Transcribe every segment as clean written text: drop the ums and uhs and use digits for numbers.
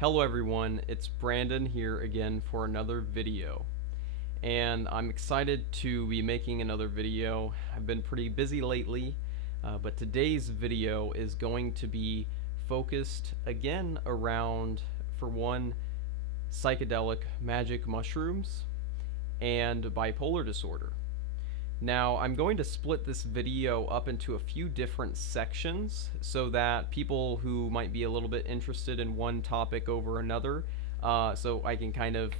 Hello everyone, it's Brandon here again for another video. And I'm excited to be making another video. I've been pretty busy lately, but today's video is going to be focused again around, for one, psychedelic magic mushrooms and bipolar disorder. Now, I'm going to split this video up into a few different sections so that people who might be a little bit interested in one topic over another, so I can kind of,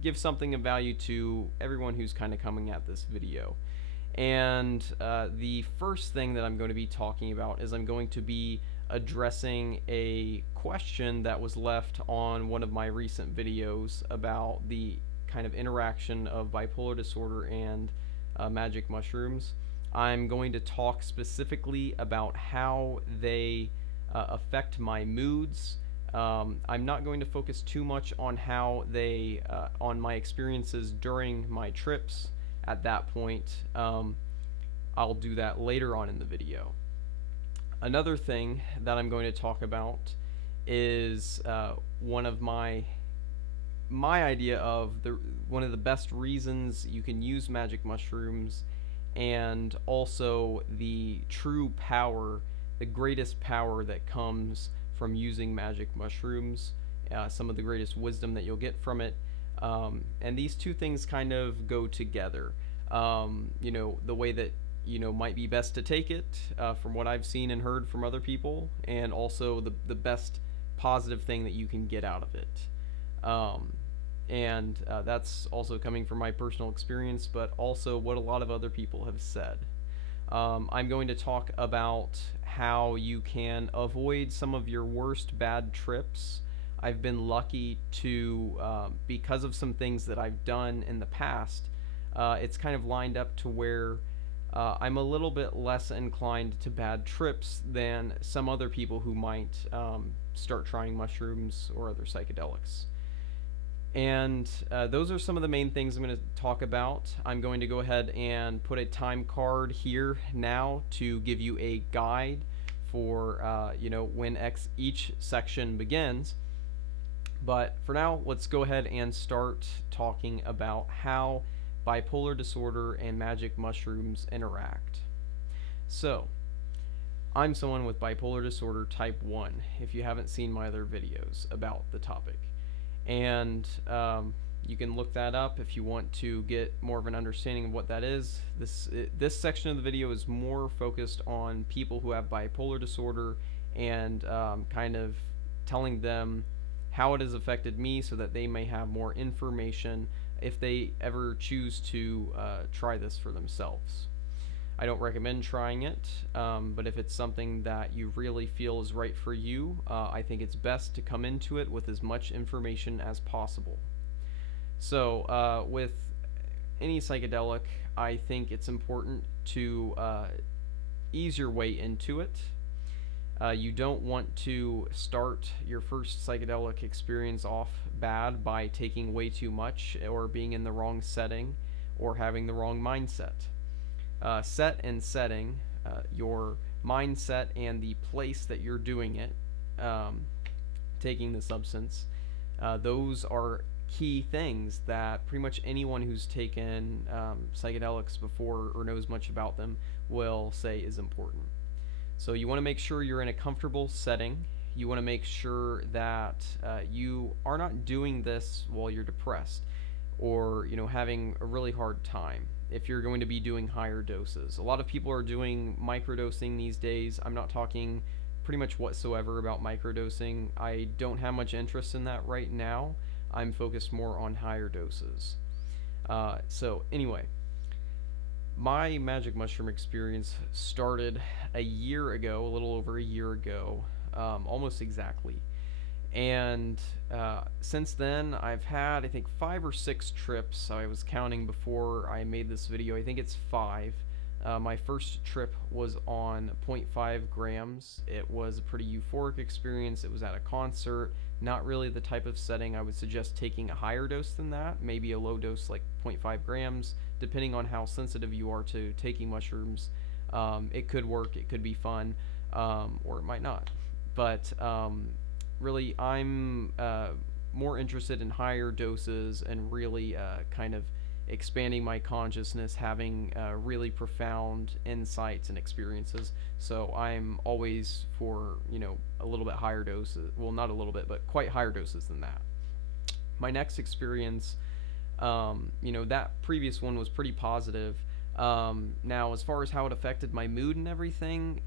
give something of value to everyone who's kind of coming at this video. And the first thing that I'm going to be talking about is I'm going to be addressing a question that was left on one of my recent videos about the kind of interaction of bipolar disorder and magic mushrooms. I'm going to talk specifically about how they affect my moods. I'm not going to focus too much on how they, on my experiences during my trips at that point. I'll do that later on in the video. Another thing that I'm going to talk about is one of my idea of one of the best reasons you can use magic mushrooms, and also the true power, the greatest power that comes from using magic mushrooms, some of the greatest wisdom that you'll get from it. And these two things kind of go together. The way that might be best to take it, from what I've seen and heard from other people, and also the best positive thing that you can get out of it. And that's also coming from my personal experience, but also what a lot of other people have said. I'm going to talk about how you can avoid some of your worst bad trips. I've been lucky to, because of some things that I've done in the past, it's kind of lined up to where I'm a little bit less inclined to bad trips than some other people who might start trying mushrooms or other psychedelics. And those are some of the main things I'm going to talk about. I'm going to go ahead and put a time card here now to give you a guide for when each section begins. But for now, let's go ahead and start talking about how bipolar disorder and magic mushrooms interact. So, I'm someone with bipolar disorder type 1, if you haven't seen my other videos about the topic. And you can look that up if you want to get more of an understanding of what that is. This section of the video is more focused on people who have bipolar disorder, and kind of telling them how it has affected me so that they may have more information if they ever choose to try this for themselves. I don't recommend trying it, but if it's something that you really feel is right for you, I think it's best to come into it with as much information as possible. So with any psychedelic, I think it's important to ease your way into it. You don't want to start your first psychedelic experience off bad by taking way too much, or being in the wrong setting, or having the wrong mindset. Set and setting, your mindset and the place that you're doing it, taking the substance, those are key things that pretty much anyone who's taken psychedelics before or knows much about them will say is important. So you want to make sure you're in a comfortable setting. You want to make sure that you are not doing this while you're depressed, or having a really hard time. If you're going to be doing higher doses, a lot of people are doing microdosing these days. I'm not talking pretty much whatsoever about microdosing. I don't have much interest in that right now. I'm focused more on higher doses. So anyway, my magic mushroom experience started a year ago, a little over a year ago, almost exactly. And since then, I've had, I think, 5 or 6 trips. I was counting before I made this video. I think it's 5. My first trip was on 0.5 grams. It was a pretty euphoric experience. It was at a concert. Not really the type of setting I would suggest taking a higher dose than that. Maybe a low dose like 0.5 grams, depending on how sensitive you are to taking mushrooms. It could work. It could be fun, or it might not. But really, I'm more interested in higher doses and really kind of expanding my consciousness, having really profound insights and experiences. So I'm always for, a little bit higher doses. Well, not a little bit, but quite higher doses than that. My next experience, that previous one was pretty positive. Now, as far as how it affected my mood and everything,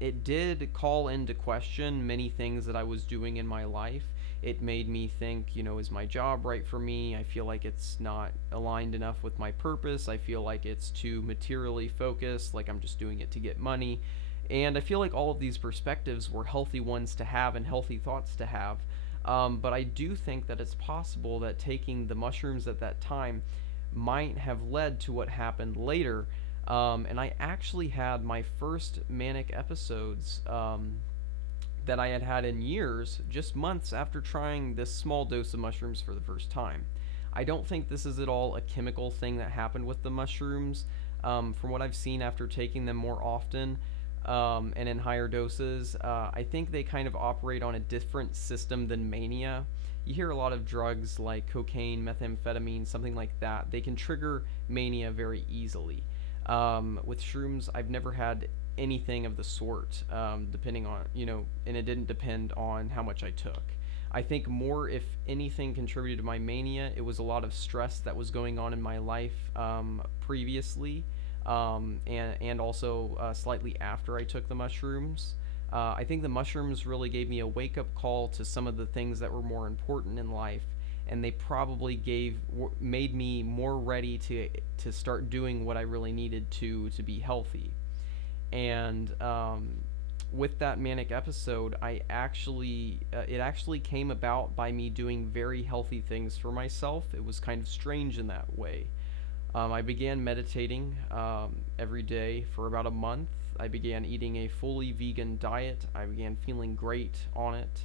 it did call into question many things that I was doing in my life. It made me think, is my job right for me? I feel like it's not aligned enough with my purpose. I feel like it's too materially focused, like I'm just doing it to get money. And I feel like all of these perspectives were healthy ones to have and healthy thoughts to have. But I do think that it's possible that taking the mushrooms at that time might have led to what happened later. And I actually had my first manic episodes that I had had in years, just months after trying this small dose of mushrooms for the first time. I don't think this is at all a chemical thing that happened with the mushrooms. From what I've seen after taking them more often, and in higher doses, I think they kind of operate on a different system than mania. You hear a lot of drugs like cocaine, methamphetamine, something like that. They can trigger mania very easily. With shrooms, I've never had anything of the sort, depending on, and it didn't depend on how much I took. I think more, if anything contributed to my mania, it was a lot of stress that was going on in my life previously, and also slightly after I took the mushrooms. I think the mushrooms really gave me a wake-up call to some of the things that were more important in life, and they probably made me more ready to start doing what I really needed to be healthy. And with that manic episode, it actually came about by me doing very healthy things for myself. It was kind of strange in that way. I began meditating every day for about a month. I began eating a fully vegan diet. I began feeling great on it.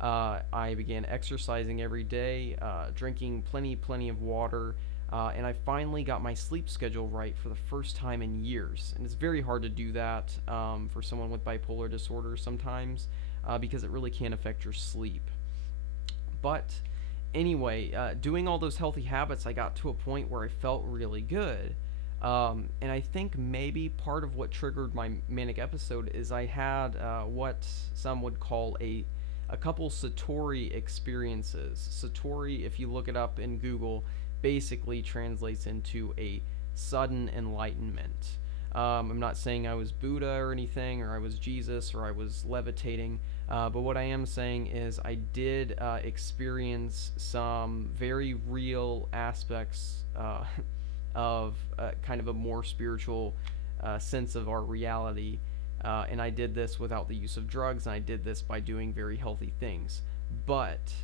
I began exercising every day, drinking plenty of water, and I finally got my sleep schedule right for the first time in years. And it's very hard to do that for someone with bipolar disorder sometimes, because it really can affect your sleep. But anyway, doing all those healthy habits, I got to a point where I felt really good. And I think maybe part of what triggered my manic episode is I had what some would call a couple Satori experiences. Satori, if you look it up in Google, basically translates into a sudden enlightenment. I'm not saying I was Buddha or anything, or I was Jesus, or I was levitating, but what I am saying is I did experience some very real aspects of kind of a more spiritual sense of our reality. And I did this without the use of drugs, and I did this by doing very healthy things. But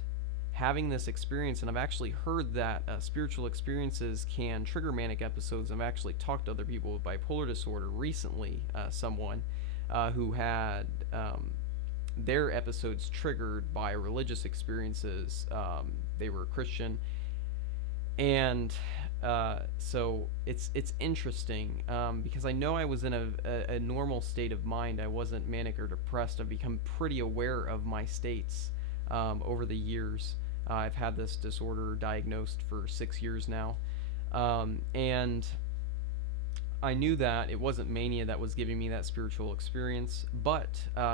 having this experience, and I've actually heard that spiritual experiences can trigger manic episodes. I've actually talked to other people with bipolar disorder recently, someone who had their episodes triggered by religious experiences. They were Christian, and so it's interesting because I know I was in a normal state of mind. I wasn't manic or depressed. I've become pretty aware of my states over the years. I've had this disorder diagnosed for 6 years now, and I knew that it wasn't mania that was giving me that spiritual experience, but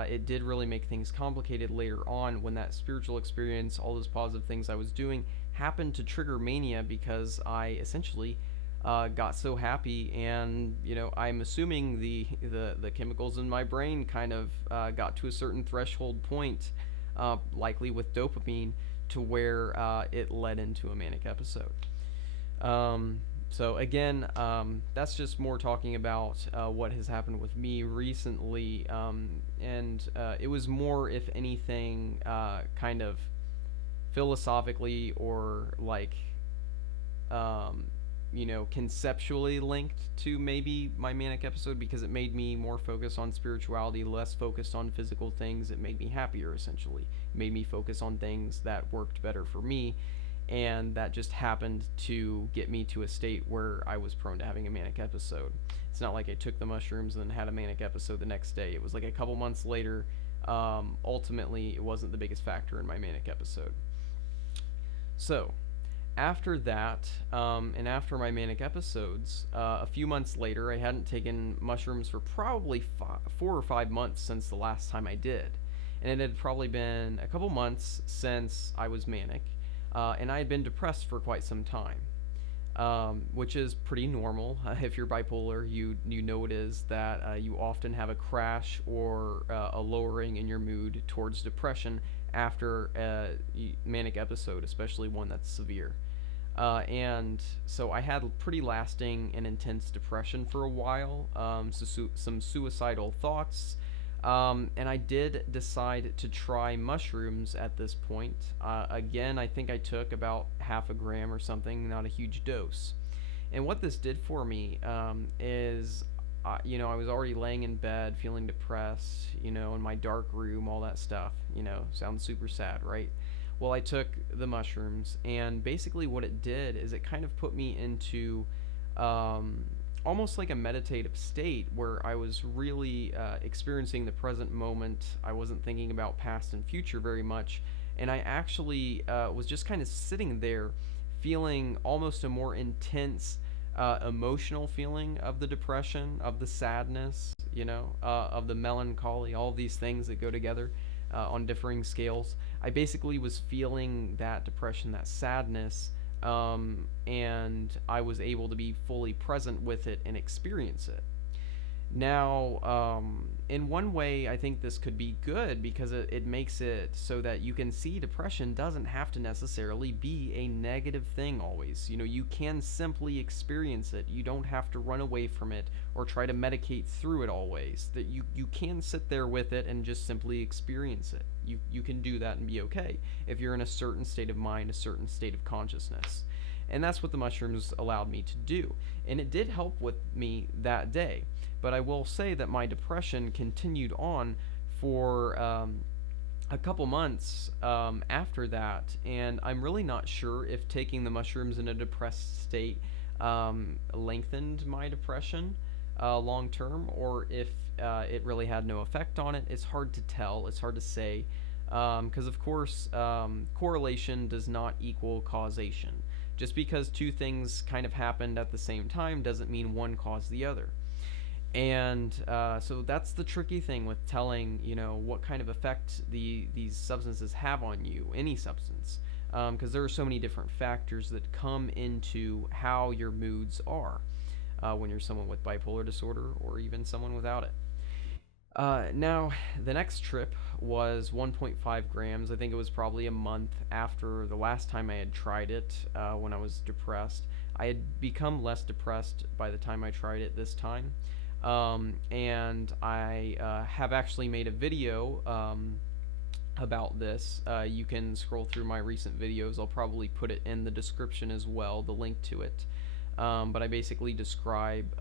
it did really make things complicated later on when that spiritual experience, all those positive things I was doing, happened to trigger mania because I essentially got so happy, and I'm assuming the chemicals in my brain kind of got to a certain threshold point, likely with dopamine, to where it led into a manic episode. So again, that's just more talking about what has happened with me recently, and it was more, if anything, kind of philosophically or like conceptually linked to maybe my manic episode, because it made me more focused on spirituality, less focused on physical things. It made me happier, essentially. It made me focus on things that worked better for me, and that just happened to get me to a state where I was prone to having a manic episode. It's not like I took the mushrooms and then had a manic episode the next day. It was like a couple months later, Ultimately, it wasn't the biggest factor in my manic episode. So, after that, and after my manic episodes, a few months later, I hadn't taken mushrooms for probably 4 or 5 months since the last time I did. And it had probably been a couple months since I was manic, and I had been depressed for quite some time. Which is pretty normal. If you're bipolar, you know it is that you often have a crash or a lowering in your mood towards depression after a manic episode, especially one that's severe. And so I had pretty lasting and intense depression for a while, some suicidal thoughts, and I did decide to try mushrooms at this point. Again, I think I took about half a gram or something, not a huge dose. And what this did for me is, I was already laying in bed feeling depressed, in my dark room, all that stuff. Sounds super sad, right? Well, I took the mushrooms, and basically what it did is it kind of put me into almost like a meditative state where I was really experiencing the present moment. I wasn't thinking about past and future very much, and I actually was just kind of sitting there feeling almost a more intense emotional feeling of the depression, of the sadness, of the melancholy, all these things that go together on differing scales. I basically was feeling that depression, that sadness, and I was able to be fully present with it and experience it. Now, in one way, I think this could be good because it makes it so that you can see depression doesn't have to necessarily be a negative thing always. You can simply experience it. You don't have to run away from it or try to medicate through it always. That you can sit there with it and just simply experience it. You can do that and be okay if you're in a certain state of mind, a certain state of consciousness. And that's what the mushrooms allowed me to do. And it did help with me that day. But I will say that my depression continued on for a couple months after that. And I'm really not sure if taking the mushrooms in a depressed state lengthened my depression long term, or if it really had no effect on it. It's hard to tell. It's hard to say. Because, of course, correlation does not equal causation. Just because two things kind of happened at the same time doesn't mean one caused the other. And so that's the tricky thing with telling, what kind of effect these substances have on you, any substance. Because there are so many different factors that come into how your moods are when you're someone with bipolar disorder or even someone without it. Now, the next trip was 1.5 grams. I think it was probably a month after the last time I had tried it when I was depressed. I had become less depressed by the time I tried it this time. And I have actually made a video about this. You can scroll through my recent videos. I'll probably put it in the description as well, the link to it. But I basically describe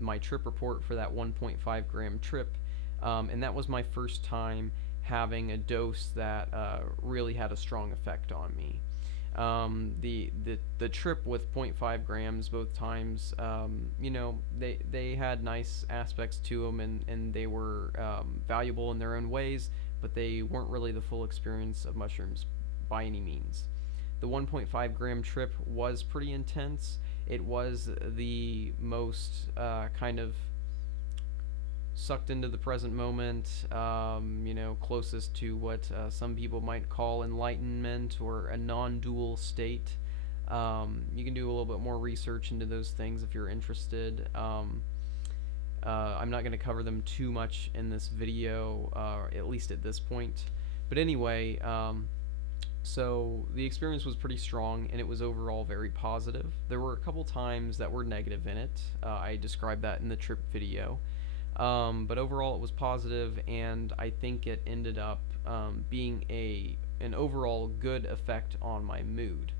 my trip report for that 1.5 gram trip. And that was my first time having a dose that really had a strong effect on me. The trip with 0.5 grams both times, they had nice aspects to them, and they were valuable in their own ways, but they weren't really the full experience of mushrooms by any means. The 1.5 gram trip was pretty intense. It was the most kind of sucked into the present moment, closest to what some people might call enlightenment or a non-dual state. You can do a little bit more research into those things if you're interested. I'm not going to cover them too much in this video, at least at this point. But anyway, so the experience was pretty strong, and it was overall very positive. There were a couple times that were negative in it. I described that in the trip video. But overall it was positive, and I think it ended up being an overall good effect on my mood.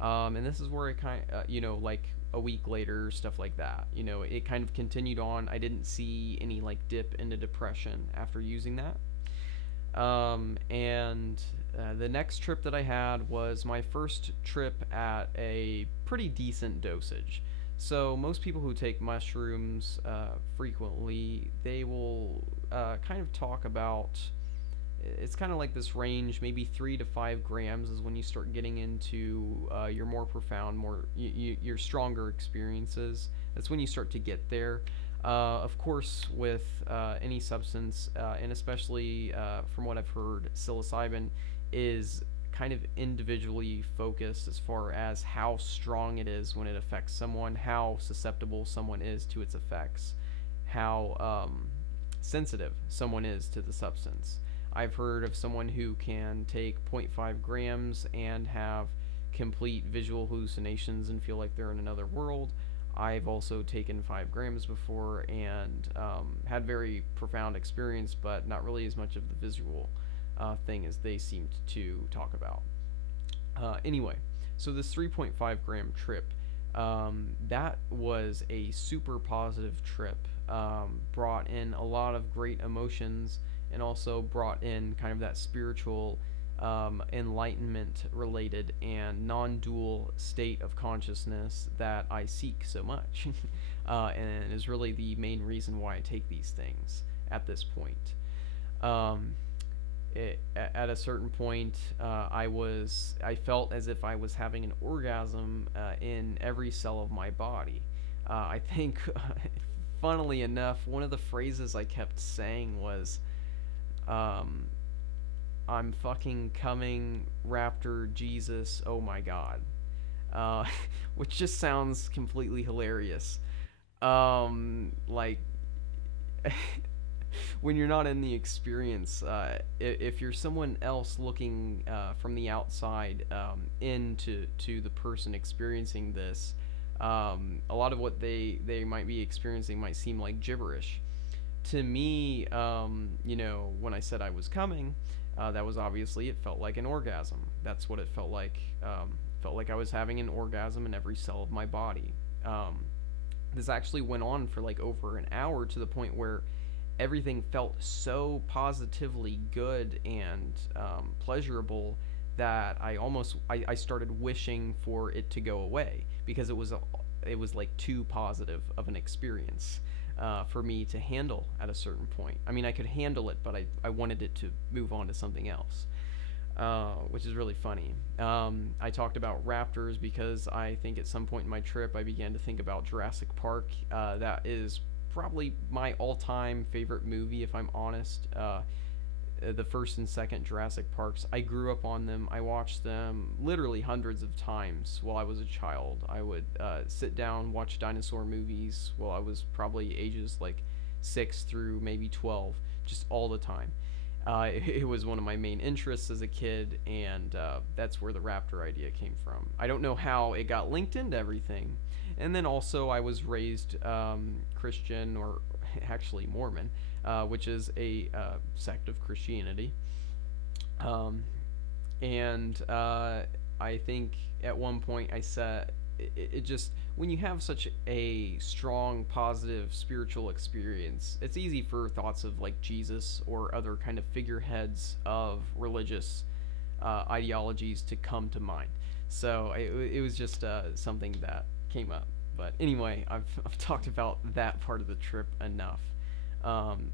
And this is where it kind of, like a week later, stuff like that, it kind of continued on. I didn't see any like dip into depression after using that. And the next trip that I had was my first trip at a pretty decent dosage. So most people who take mushrooms frequently, they will kind of talk about, it's kind of like this range, maybe 3 to 5 grams is when you start getting into your more profound, your stronger experiences. That's when you start to get there. Of course, with any substance, and especially from what I've heard, psilocybin is kind of individually focused as far as how strong it is when it affects someone, how susceptible someone is to its effects, how sensitive someone is to the substance. I've heard of someone who can take zero point 0.5 grams and have complete visual hallucinations and feel like they're in another world. I've also taken 5 grams before and had very profound experience, but not really as much of the visual thing as they seemed to talk about. Anyway, so this 3.5 gram trip, that was a super positive trip. Brought in a lot of great emotions and also brought in kind of that spiritual enlightenment related and non-dual state of consciousness that I seek so much and is really the main reason why I take these things at this point. At a certain point, I felt as if I was having an orgasm in every cell of my body. I think, funnily enough, one of the phrases I kept saying was, "I'm fucking coming, Raptor Jesus, oh my god," which just sounds completely hilarious. Like. When you're not in the experience, if you're someone else looking from the outside into the person experiencing this, a lot of what they might be experiencing might seem like gibberish. To me, when I said I was coming, that was obviously, it felt like an orgasm. That's what it felt like. Felt like I was having an orgasm in every cell of my body. This actually went on for like over an hour, to the point where everything felt so positively good and pleasurable that I started wishing for it to go away, because it was like too positive of an experience for me to handle at a certain point. I mean, I could handle it, but I wanted it to move on to something else, which is really funny. I talked about raptors because I think at some point in my trip I began to think about Jurassic Park. That is probably my all-time favorite movie, if I'm honest. The first and second Jurassic Parks, I grew up on them. I watched them literally hundreds of times while I was a child. I would sit down, watch dinosaur movies while I was probably ages like 6 through maybe 12, just all the time. It was one of my main interests as a kid, and that's where the raptor idea came from. I don't know how it got linked into everything. And then also I was raised Christian, or actually Mormon, which is a sect of Christianity. And I think at one point I said, it just, when you have such a strong, positive spiritual experience, it's easy for thoughts of like Jesus or other kind of figureheads of religious ideologies to come to mind. So it was just something that came up. But anyway, I've talked about that part of the trip enough.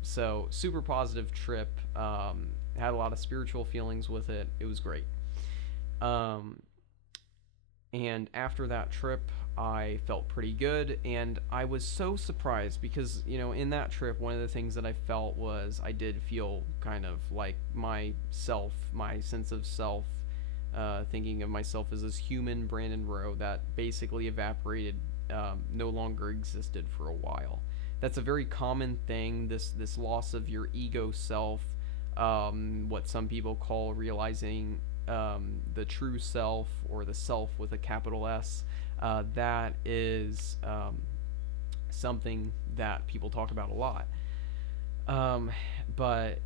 So super positive trip. Had a lot of spiritual feelings with it. It was great. And after that trip, I felt pretty good, and I was so surprised because, in that trip, one of the things that I felt was I did feel kind of like myself, my sense of self, thinking of myself as this human Brandon Rowe that basically evaporated, no longer existed for a while. That's a very common thing, this loss of your ego self, what some people call realizing the true self, or the self with a capital S. That is something that people talk about a lot. But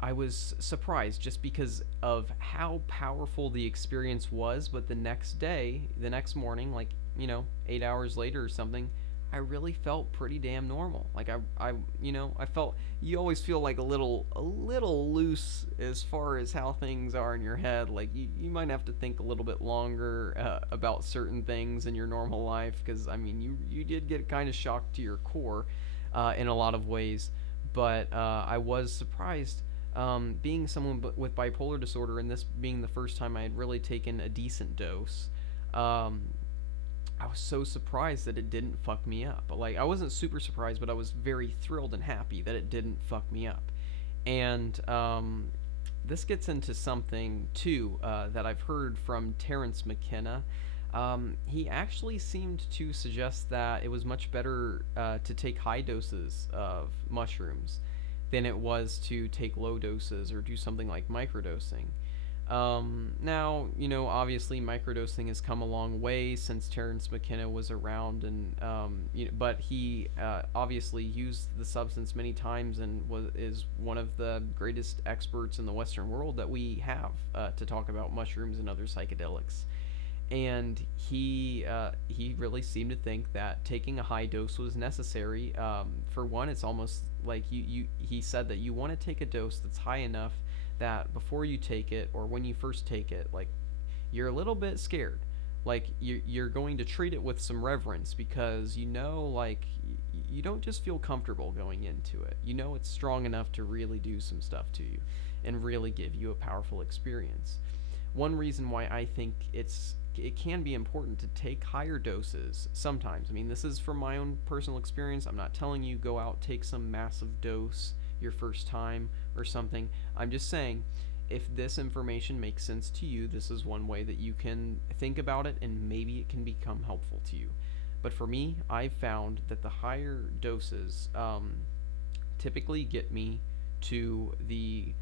I was surprised just because of how powerful the experience was. But the next morning, like, 8 hours later or something, I really felt pretty damn normal. Like I felt, you always feel like a little loose as far as how things are in your head. Like you might have to think a little bit longer about certain things in your normal life, because I mean you did get kind of shocked to your core in a lot of ways. but I was surprised, being someone with bipolar disorder, and this being the first time I had really taken a decent dose. Um, I was so surprised that it didn't fuck me up. Like, I wasn't super surprised, but I was very thrilled and happy that it didn't fuck me up. And this gets into something too, that I've heard from Terrence McKenna. He actually seemed to suggest that it was much better to take high doses of mushrooms than it was to take low doses or do something like microdosing. Now, obviously, microdosing has come a long way since Terrence McKenna was around, and but he obviously used the substance many times and is one of the greatest experts in the Western world that we have to talk about mushrooms and other psychedelics. And he really seemed to think that taking a high dose was necessary. For one, it's almost like he said that you want to take a dose that's high enough that before you take it, or when you first take it, like, you're a little bit scared. Like, you're going to treat it with some reverence, because like, you don't just feel comfortable going into it. It's strong enough to really do some stuff to you and really give you a powerful experience. One reason why I think it can be important to take higher doses sometimes. I mean, this is from my own personal experience. I'm not telling you go out, take some massive dose your first time or something. I'm just saying, if this information makes sense to you, this is one way that you can think about it, and maybe it can become helpful to you. But for me, I've found that the higher doses typically get me to the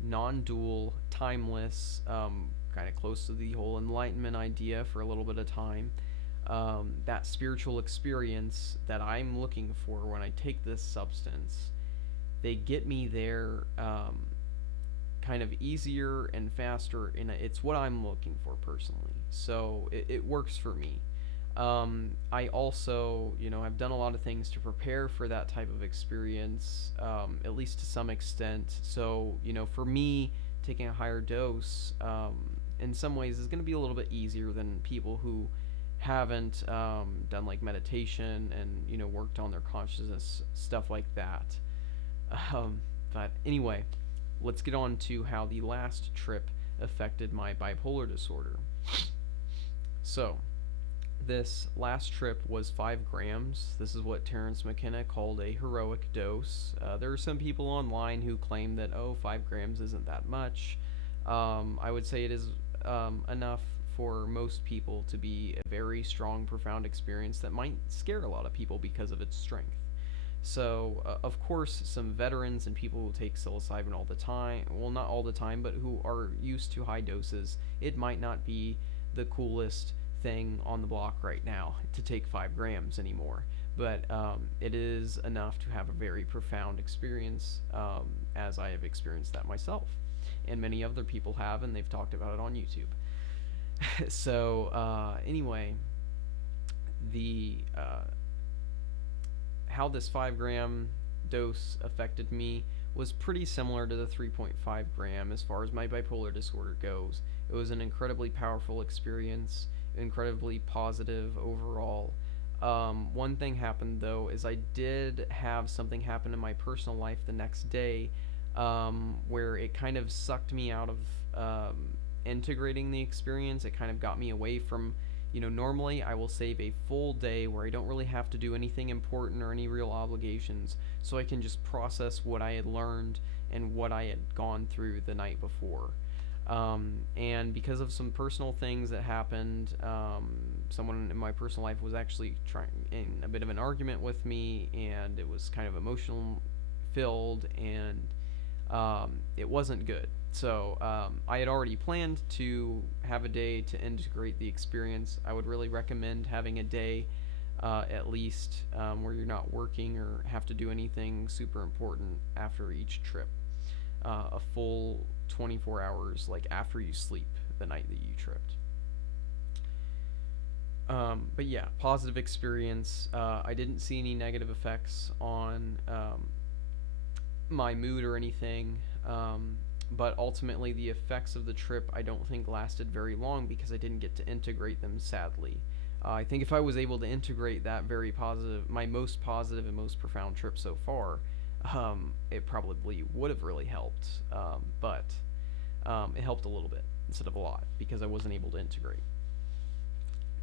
non-dual, timeless, kind of close to the whole enlightenment idea for a little bit of time. That spiritual experience that I'm looking for when I take this substance, they get me there kind of easier and faster, and it's what I'm looking for personally. So it works for me. I also, I've done a lot of things to prepare for that type of experience, at least to some extent. So, for me, taking a higher dose, in some ways, is going to be a little bit easier than people who haven't done like meditation and, worked on their consciousness, stuff like that. But anyway, let's get on to how the last trip affected my bipolar disorder. So, this last trip was 5 grams. This is what Terrence McKenna called a heroic dose. There are some people online who claim that, 5 grams isn't that much. I would say it is enough for most people to be a very strong, profound experience that might scare a lot of people because of its strength. So, of course, some veterans and people who take psilocybin all the time, well, not all the time, but who are used to high doses, it might not be the coolest thing on the block right now to take 5 grams anymore. But it is enough to have a very profound experience, as I have experienced that myself. And many other people have, and they've talked about it on YouTube. So, anyway, how this 5-gram dose affected me was pretty similar to the 3.5 gram as far as my bipolar disorder goes. It was an incredibly powerful experience, incredibly positive overall. One thing happened though is I did have something happen in my personal life the next day, where it kind of sucked me out of integrating the experience. It kind of got me away from, normally I will save a full day where I don't really have to do anything important or any real obligations, so I can just process what I had learned and what I had gone through the night before. And because of some personal things that happened, someone in my personal life was actually trying in a bit of an argument with me, and it was kind of emotional filled, and it wasn't good. So I had already planned to have a day to integrate the experience. I would really recommend having a day at least where you're not working or have to do anything super important after each trip. A full 24 hours like after you sleep the night that you tripped. But yeah, positive experience. I didn't see any negative effects on my mood or anything. But ultimately the effects of the trip I don't think lasted very long because I didn't get to integrate them, sadly. I think if I was able to integrate that very positive, my most positive and most profound trip so far, it probably would have really helped, but it helped a little bit instead of a lot because I wasn't able to integrate.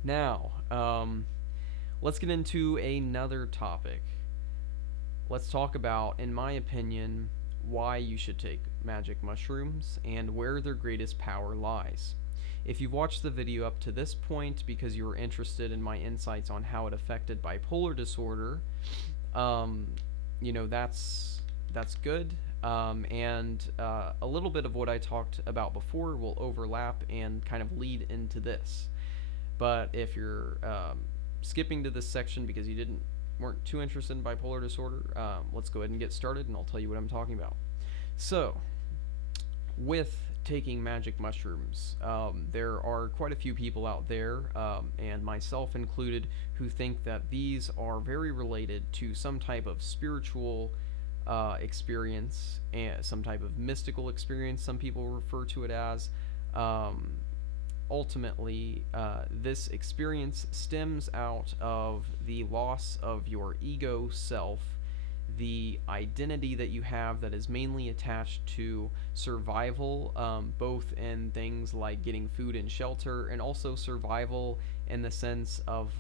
Now, let's get into another topic. Let's talk about, in my opinion, why you should take magic mushrooms and where their greatest power lies. If you've watched the video up to this point because you were interested in my insights on how it affected bipolar disorder, um, that's good. And a little bit of what I talked about before will overlap and kind of lead into this. But if you're skipping to this section because you weren't too interested in bipolar disorder, let's go ahead and get started, and I'll tell you what I'm talking about. So, with taking magic mushrooms, there are quite a few people out there, and myself included, who think that these are very related to some type of spiritual experience and some type of mystical experience. Some people refer to it as. Ultimately, this experience stems out of the loss of your ego self, the identity that you have that is mainly attached to survival, both in things like getting food and shelter, and also survival in the sense of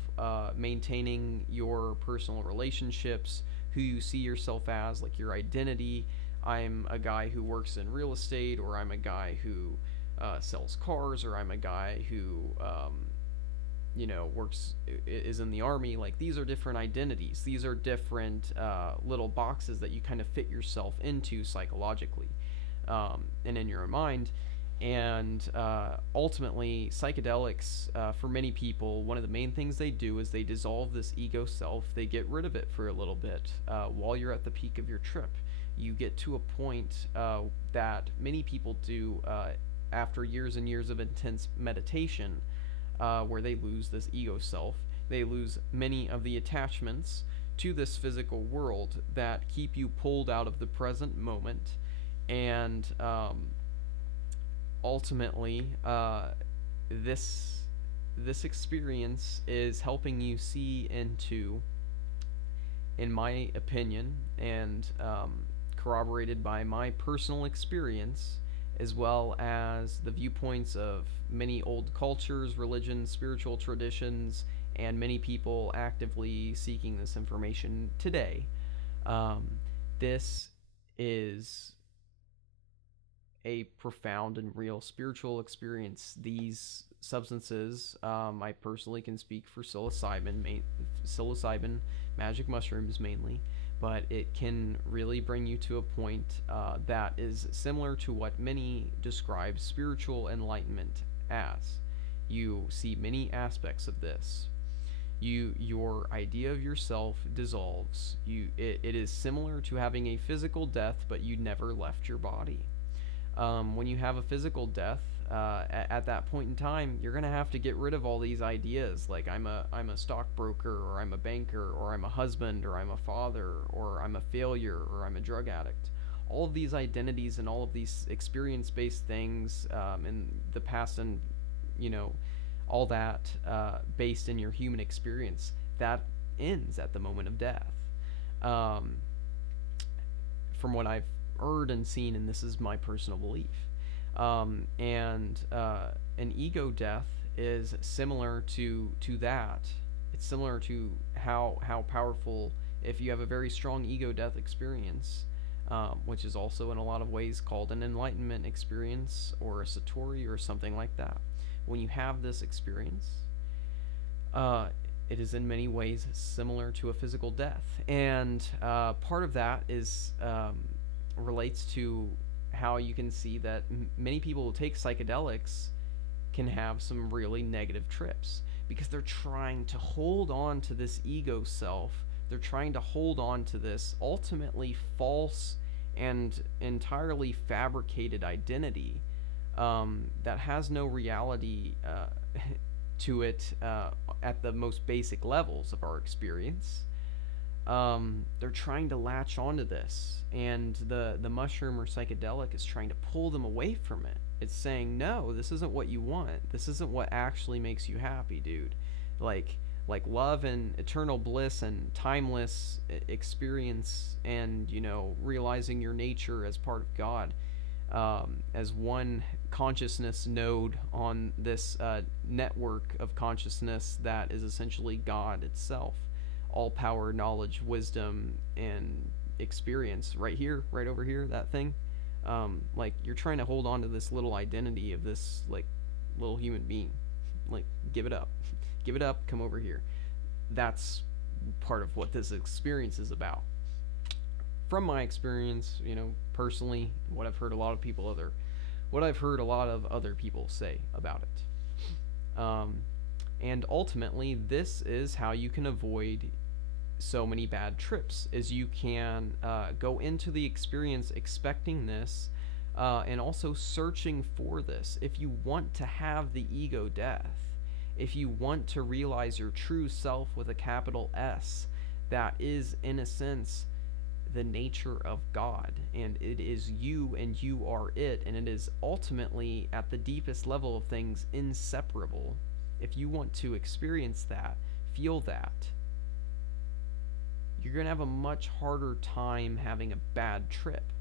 maintaining your personal relationships, who you see yourself as, like your identity. I'm a guy who works in real estate, or I'm a guy who sells cars, or I'm a guy who works is in the army. Like, these are different identities. These are different little boxes that you kind of fit yourself into psychologically, and in your mind. And ultimately, psychedelics, for many people, one of the main things they do is they dissolve this ego self. They get rid of it for a little bit while you're at the peak of your trip. You get to a point that many people do after years and years of intense meditation, where they lose this ego self. They lose many of the attachments to this physical world that keep you pulled out of the present moment, and ultimately, this experience is helping you see into, in my opinion, and corroborated by my personal experience, as well as the viewpoints of many old cultures, religions, spiritual traditions, and many people actively seeking this information today. This is a profound and real spiritual experience. These substances, I personally can speak for psilocybin, magic mushrooms mainly, but it can really bring you to a point that is similar to what many describe spiritual enlightenment as. You see many aspects of this. Your idea of yourself dissolves. It is similar to having a physical death, but you never left your body. When you have a physical death, at that point in time, you're gonna have to get rid of all these ideas, like I'm a stockbroker, or I'm a banker, or I'm a husband, or I'm a father, or I'm a failure, or I'm a drug addict. All of these identities and all of these experience-based things in the past, and all that based in your human experience, that ends at the moment of death. From what I've heard and seen, and this is my personal belief. And an ego death is similar to that. It's similar to how powerful, if you have a very strong ego death experience, which is also in a lot of ways called an enlightenment experience, or a satori, or something like that. When you have this experience, it is in many ways similar to a physical death. And part of that is relates to how you can see that many people who take psychedelics can have some really negative trips, because they're trying to hold on to this ego self. They're trying to hold on to this ultimately false and entirely fabricated identity that has no reality to it at the most basic levels of our experience. They're trying to latch onto this, and the mushroom or psychedelic is trying to pull them away from it. It's saying, no, this isn't what you want. This isn't what actually makes you happy, dude. Like, like love and eternal bliss and timeless experience, and realizing your nature as part of God, as one consciousness node on this network of consciousness that is essentially God itself. All power, knowledge, wisdom, and experience right here, right over here, that thing. Like, you're trying to hold on to this little identity of this, like, little human being. Like, give it up. Give it up, come over here. That's part of what this experience is about. From my experience, personally, what I've heard a lot of other people say about it. And ultimately, this is how you can avoid so many bad trips, is you can go into the experience expecting this, and also searching for this. If you want to have the ego death, if you want to realize your true self with a capital S, that is, in a sense, the nature of God, and it is you and you are it, and it is ultimately, at the deepest level of things, inseparable. If you want to experience that, feel that, you're going to have a much harder time having a bad trip.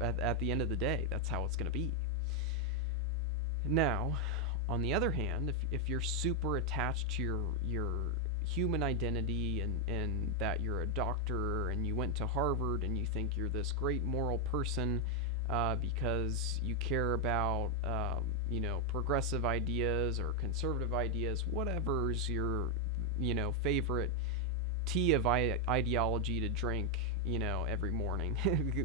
At the end of the day, that's how it's going to be. Now, on the other hand, if you're super attached to your human identity, and that you're a doctor and you went to Harvard and you think you're this great moral person, because you care about progressive ideas or conservative ideas, whatever's your favorite tea of ideology to drink every morning,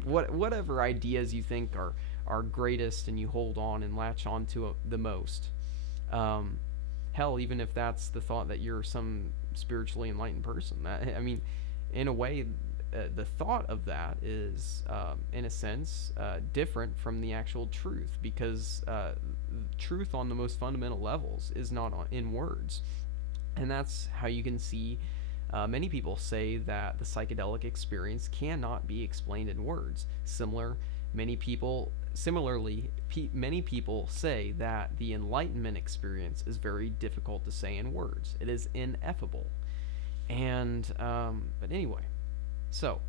whatever ideas you think are greatest and you hold on and latch on to the most. Hell, even if that's the thought that you're some spiritually enlightened person, in a way, the thought of that is, in a sense, different from the actual truth, because truth on the most fundamental levels is not in words. And that's how you can see many people say that the psychedelic experience cannot be explained in words. Many people say that the enlightenment experience is very difficult to say in words. It is ineffable. And, but anyway, so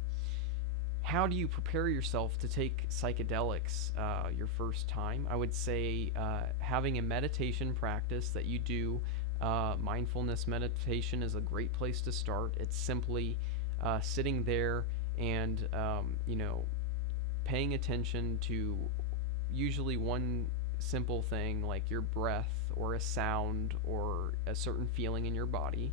how do you prepare yourself to take psychedelics your first time? I would say having a meditation practice that you do. Mindfulness meditation is a great place to start. It's simply sitting there and paying attention to usually one simple thing, like your breath or a sound or a certain feeling in your body,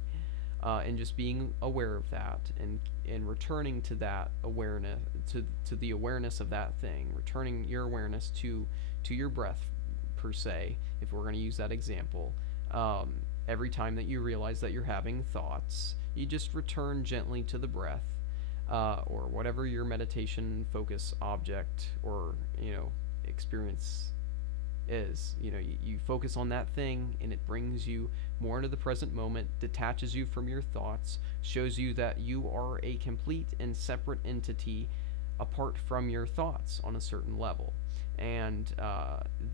and just being aware of that, and returning to that awareness, to the awareness of that thing, returning your awareness to your breath, per se, if we're going to use that example. Every time that you realize that you're having thoughts, you just return gently to the breath, or whatever your meditation focus object or experience is. You focus on that thing, and it brings you more into the present moment, detaches you from your thoughts, shows you that you are a complete and separate entity apart from your thoughts on a certain level. And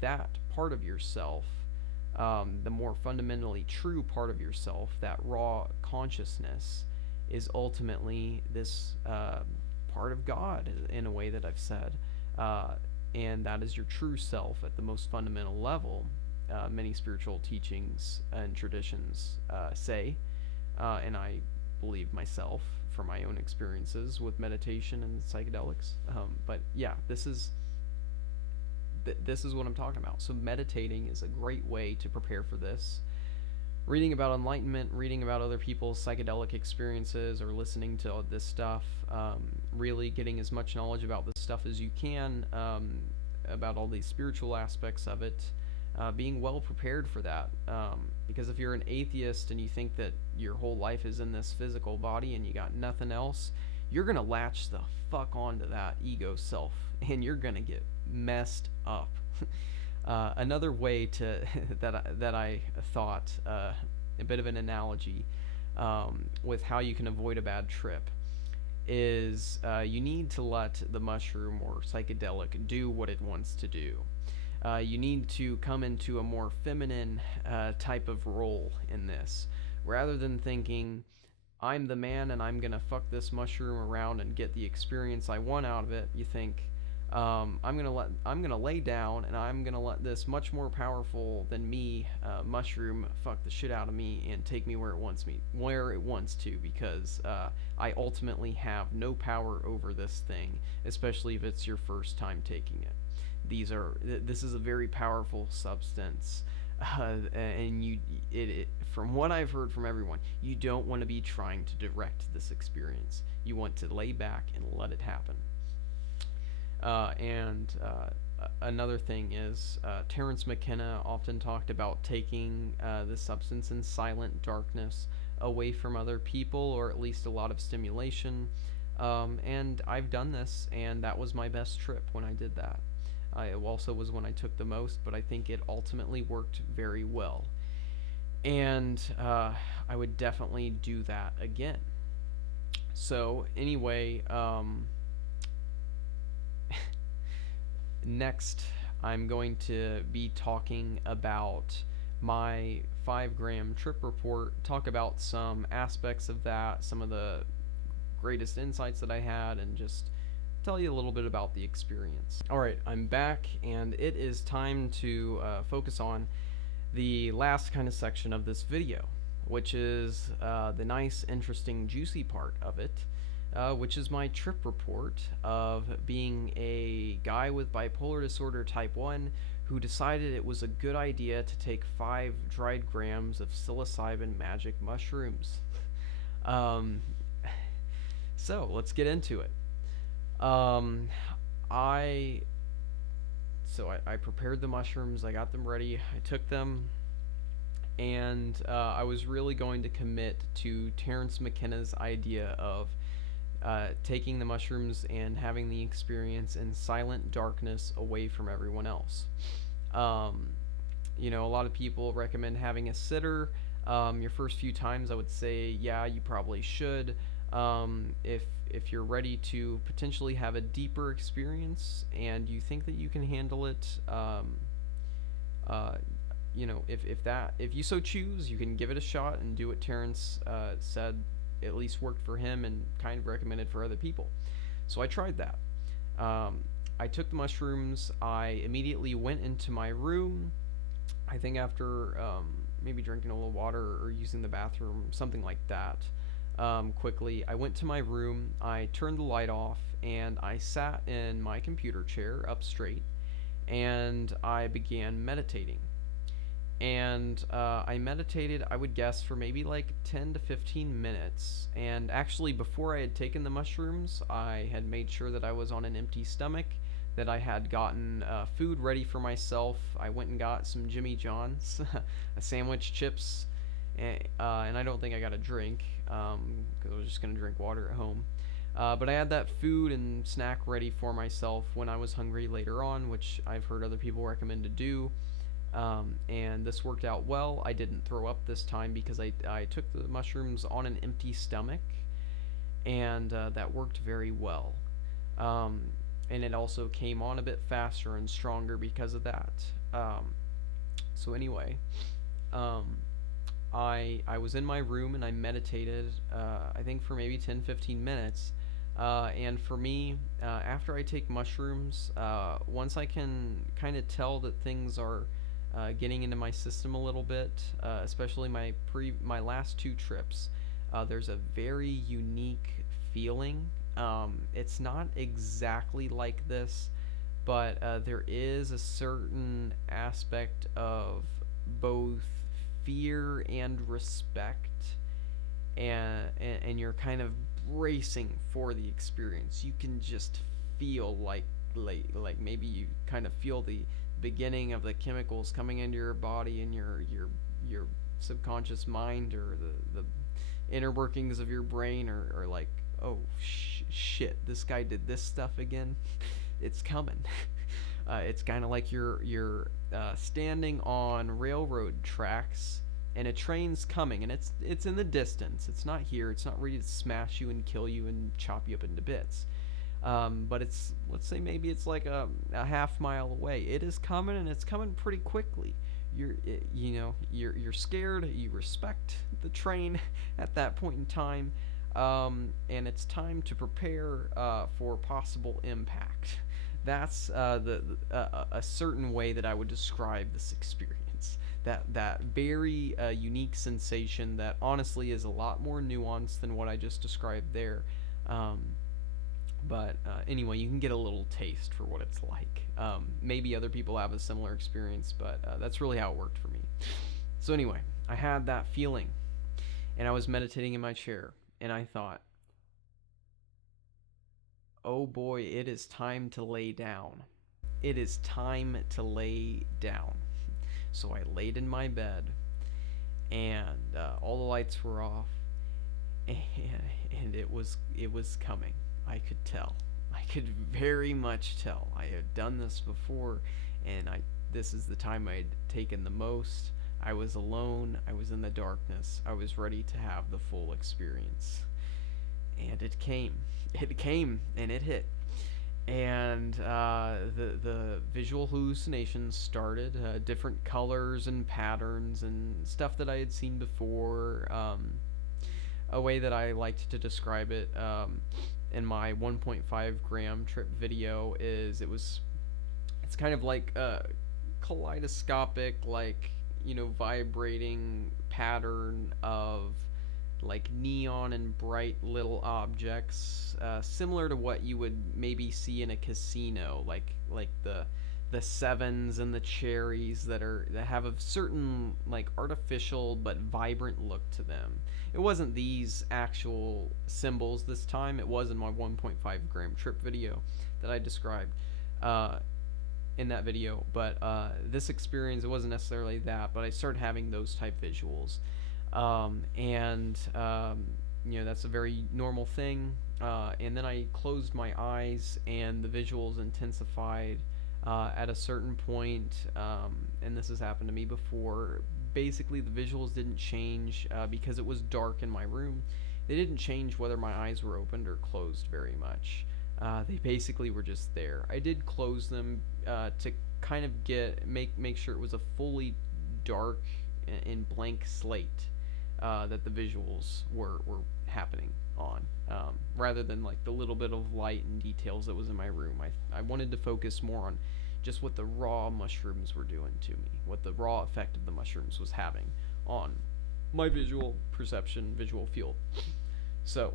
that part of yourself, the more fundamentally true part of yourself, that raw consciousness, is ultimately this part of God, in a way that I've said, and that is your true self at the most fundamental level. Many spiritual teachings and traditions say, and I believe myself from my own experiences with meditation and psychedelics. But yeah, this is what I'm talking about. So meditating is a great way to prepare for this. Reading about enlightenment, reading about other people's psychedelic experiences, or listening to all this stuff, really getting as much knowledge about this stuff as you can, about all these spiritual aspects of it, being well prepared for that. Because if you're an atheist and you think that your whole life is in this physical body and you got nothing else, you're going to latch the fuck onto that ego self, and you're going to get messed up. Another way to that I thought, a bit of an analogy, with how you can avoid a bad trip, is you need to let the mushroom or psychedelic do what it wants to do. You need to come into a more feminine type of role in this, rather than thinking, I'm the man and I'm gonna fuck this mushroom around and get the experience I want out of it. You think, I'm gonna lay down and I'm gonna let this much more powerful than me mushroom fuck the shit out of me and take me where it wants to, because I ultimately have no power over this thing, especially if it's your first time taking it. This is a very powerful substance, and from what I've heard from everyone, you don't want to be trying to direct this experience. You want to lay back and let it happen. Another thing is, Terence McKenna often talked about taking this substance in silent darkness, away from other people, or at least a lot of stimulation. And I've done this, and that was my best trip when I did that. It also was when I took the most, but I think it ultimately worked very well. And I would definitely do that again. So anyway, next I'm going to be talking about my 5-gram trip report, talk about some aspects of that, some of the greatest insights that I had, and just tell you a little bit about the experience. Alright, I'm back, and it is time to focus on the last kind of section of this video, which is the nice, interesting, juicy part of it, which is my trip report of being a guy with bipolar disorder type 1 who decided it was a good idea to take 5 dried grams of psilocybin magic mushrooms. So let's get into it. I prepared the mushrooms, I got them ready, I took them, and I was really going to commit to Terence McKenna's idea of taking the mushrooms and having the experience in silent darkness away from everyone else. You know, a lot of people recommend having a sitter. Your first few times, I would say, yeah, you probably should. If you're ready to potentially have a deeper experience and you think that you can handle it, you know, if you so choose, you can give it a shot and do what Terence said at least worked for him and kind of recommended for other people. So I tried that. I took the mushrooms. I immediately went into my room. I think after maybe drinking a little water or using the bathroom, something like that. Quickly, I went to my room, I turned the light off, and I sat in my computer chair up straight, and I began meditating. And I meditated, I would guess, for maybe like 10 to 15 minutes. And actually, before I had taken the mushrooms, I had made sure that I was on an empty stomach, that I had gotten food ready for myself. I went and got some Jimmy John's, a sandwich, chips, and I don't think I got a drink, because I was just going to drink water at home. But I had that food and snack ready for myself when I was hungry later on, which I've heard other people recommend to do. And this worked out well. I didn't throw up this time because I took the mushrooms on an empty stomach, and that worked very well. And it also came on a bit faster and stronger because of that. So anyway, I was in my room and I meditated, I think for maybe 10-15 minutes. And for me, after I take mushrooms, once I can kind of tell that things are getting into my system a little bit, especially my last 2 trips, there's a very unique feeling. It's not exactly like this, but there is a certain aspect of both fear and respect, and you're kind of bracing for the experience. You can just feel like maybe you kind of feel the beginning of the chemicals coming into your body and your subconscious mind, or the inner workings of your brain are like, oh shit, this guy did this stuff again. It's coming. It's kind of like you're standing on railroad tracks and a train's coming, and it's in the distance. It's not here. It's not ready to smash you and kill you and chop you up into bits. But let's say maybe it's like a half mile away. It is coming, and it's coming pretty quickly. You're scared. You respect the train at that point in time, and it's time to prepare for possible impact. That's a certain way that I would describe this experience. That very unique sensation that honestly is a lot more nuanced than what I just described there. Um, but anyway, you can get a little taste for what it's like. Maybe other people have a similar experience, but that's really how it worked for me. So anyway, I had that feeling, and I was meditating in my chair, and I thought, oh boy, it is time to lay down. It is time to lay down. So I laid in my bed, and all the lights were off, and, and it was coming. I could tell. I could very much tell. I had done this before, and this is the time I'd taken the most. I was alone. I was in the darkness. I was ready to have the full experience, and it came. It came, and it hit. And the visual hallucinations started. Different colors and patterns and stuff that I had seen before. A way that I liked to describe it in my 1.5 gram trip video is it's kind of like a kaleidoscopic, like, vibrating pattern of like neon and bright little objects, similar to what you would maybe see in a casino, like the sevens and the cherries that have a certain like artificial but vibrant look to them. It wasn't these actual symbols this time. It was in my 1.5 gram trip video that I described in that video. But this experience, it wasn't necessarily that, but I started having those type visuals. And that's a very normal thing. And then I closed my eyes, and the visuals intensified at a certain point. And this has happened to me before. Basically, the visuals didn't change because it was dark in my room. They didn't change whether my eyes were opened or closed very much. They basically were just there. I did close them to kind of make sure it was a fully dark and blank slate that the visuals were happening on, rather than like the little bit of light and details that was in my room. I wanted to focus more on just what the raw mushrooms were doing to me, what the raw effect of the mushrooms was having on my visual perception, visual field. So,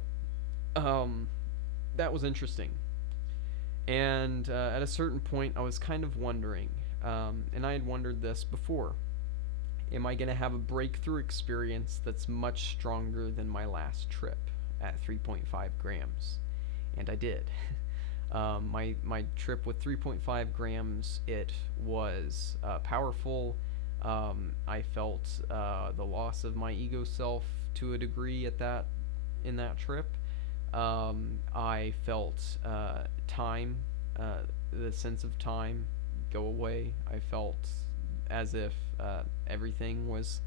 that was interesting. And at a certain point, I was kind of wondering, and I had wondered this before, am I going to have a breakthrough experience that's much stronger than my last trip at 3.5 grams? And I did. My trip with 3.5 grams, it was powerful. I felt the loss of my ego self to a degree in that trip. I felt time, the sense of time go away. I felt as if everything was,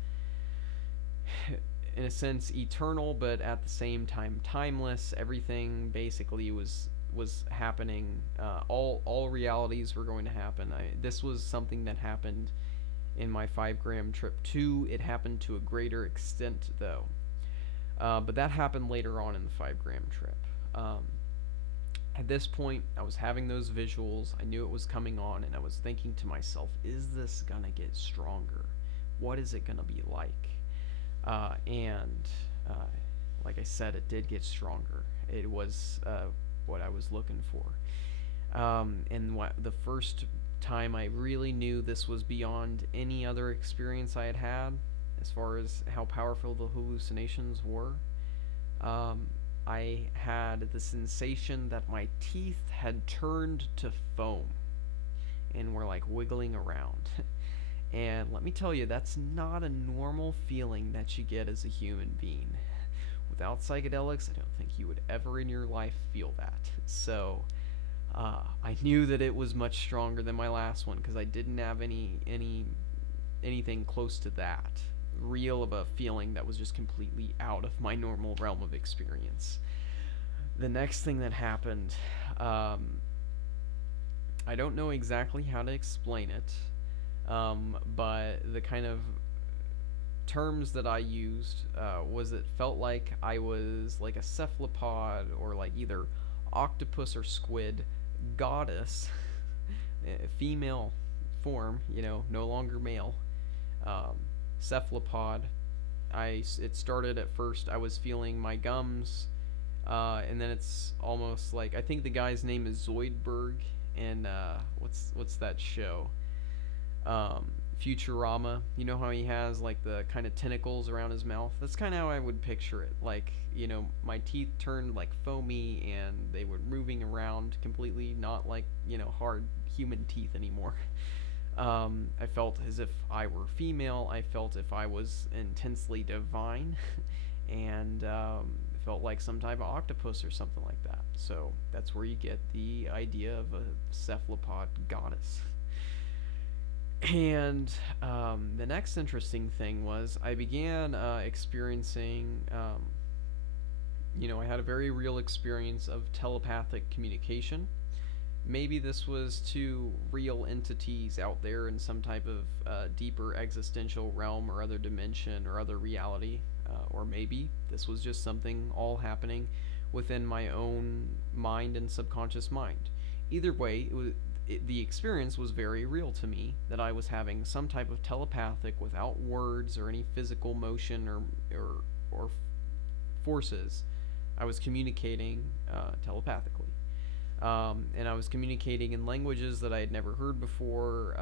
in a sense, eternal, but at the same time timeless. Everything basically was happening. All realities were going to happen. This was something that happened in my 5 gram trip too. It happened to a greater extent though. But that happened later on in the 5 gram trip. At this point, I was having those visuals. I knew it was coming on, and I was thinking to myself, is this gonna get stronger? What is it gonna be like? And like I said, it did get stronger. It was what I was looking for. And the first time I really knew this was beyond any other experience I had had, as far as how powerful the hallucinations were. I had the sensation that my teeth had turned to foam and were like wiggling around. And let me tell you, that's not a normal feeling that you get as a human being. Without psychedelics, I don't think you would ever in your life feel that. So I knew that it was much stronger than my last one because I didn't have anything close to that real of a feeling that was just completely out of my normal realm of experience. The next thing that happened, Um, I don't know exactly how to explain it, but the kind of terms that I used was it felt like I was like a cephalopod or like either octopus or squid goddess, female form, no longer male. Um, Cephalopod. It started at first. I was feeling my gums, and then it's almost like I think the guy's name is Zoidberg, and what's that show? um, Futurama. You know how he has like the kind of tentacles around his mouth? That's kind of how I would picture it. Like, my teeth turned like foamy and they were moving around completely, not like, hard human teeth anymore. I felt as if I were female. I felt if I was intensely divine, and felt like some type of octopus or something like that. So that's where you get the idea of a cephalopod goddess. And the next interesting thing was I began experiencing, I had a very real experience of telepathic communication. Maybe this was two real entities out there in some type of deeper existential realm or other dimension or other reality. Or maybe this was just something all happening within my own mind and subconscious mind. Either way, the experience was very real to me, that I was having some type of telepathic, without words or any physical motion or forces. I was communicating telepathically. And I was communicating in languages that I had never heard before.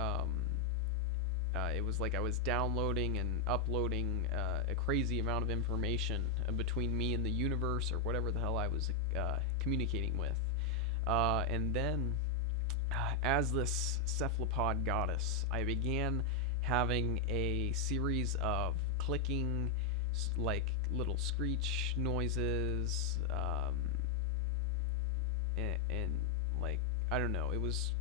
It was like I was downloading and uploading a crazy amount of information between me and the universe, or whatever the hell I was communicating with. And then, as this cephalopod goddess, I began having a series of clicking, like little screech noises, and like, I don't know, it was